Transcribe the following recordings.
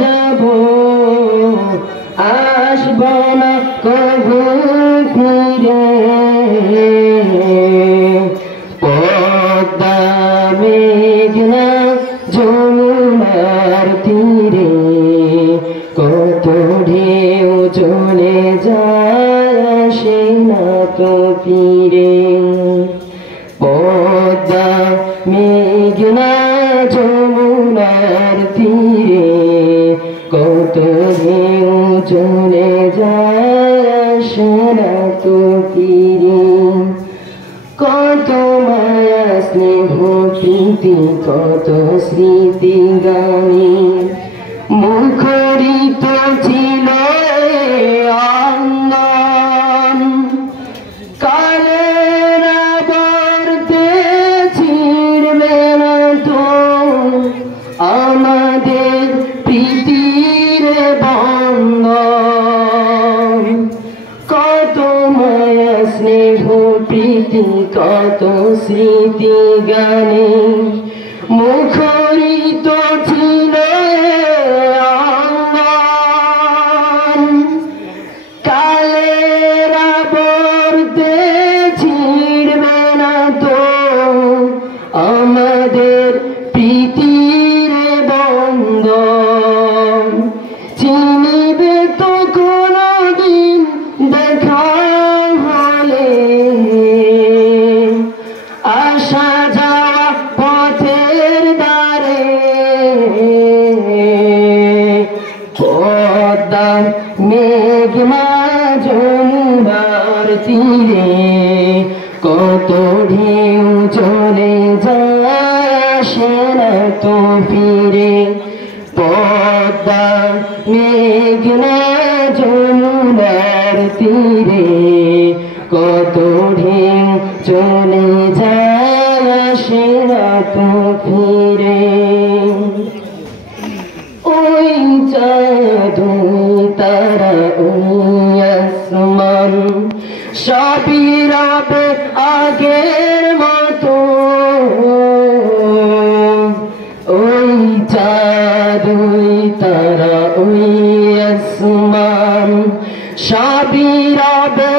যাব আসব না কবু ফিরে পদ্মা মেঘনা যমুনার তীরে কত ঢেউ চলে যায় আসে না তো ফিরে পদ্মা মেঘনা যমুনার তীরে কত ঢেউ চলে যায় আসে না তো ফিরে কত মায়া স্নেহ প্রীতি কত স্মৃতি গানে মুখরিত ছিল অঙ্গন কালের আবর্তে ছিড়বে না তো আমাদের প্রীতির বন্ধন কত মায়া স্নেহ প্রীতি কত স্মৃতি গানে মুখরিত ছিল অঙ্গন কালের আবর্তে ছিড়বে না তো আমাদের প্রীতির বন্ধন চিনিবে তো কোনদিন দেখা হলে আসা যাওয়া পথের দ্বারে পদ্মা মেঘনা যমুনার তীরে কত ঢেউ চলে যায় আসে না তো ফিরে পদ্মা মেঘনা যমুনার তীরে কত ঢেউ চলে যায় আসে না তো ফিরে ওই চাঁদ তারা ওই আসমান সবই রবে আগের মতো ওই চাঁদ ওই তারা ওই আসমান সবই রবে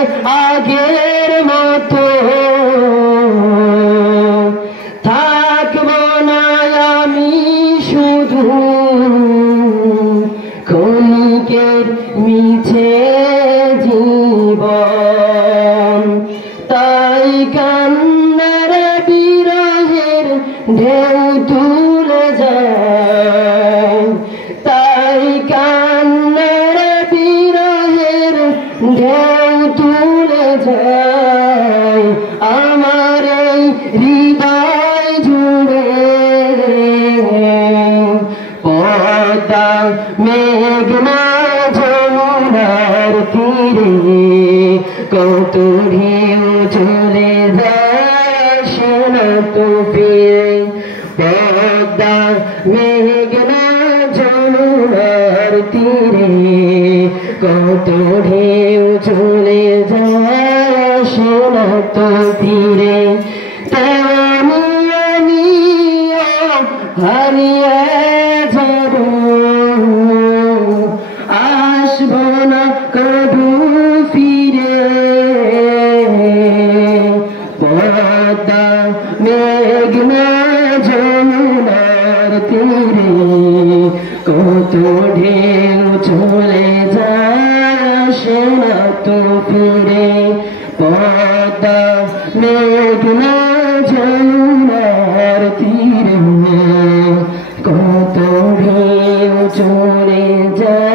আগের মতো থাকব না আমি শুধু ক্ষণিকের মিছে জীবন তাই কান্নার বিরহের ঢেউ তুলে যায় তাই কান্নার বিরহের ঢেউ তুলে যায় আমার এই হৃদয় জুড়ে পদ্মা মেঘনা যমুনার তীরে কত ঢেউ চলে যায় আসে না তো ফিরে পদ্মা মেঘনা যমুনার তীরে কত ঢেউ চলে যায় আসে না তো ফিরে তেমনি আমিও হারিয়ে যাব আসব না কবু ফিরে পদ্মা মেঘনা যমুনার তীরে কত ঢেউ চলে যায় আসে না তো ফিরে পদ্মা মেঘনা যমুনার তীরে কত ঢেউ চলে যায়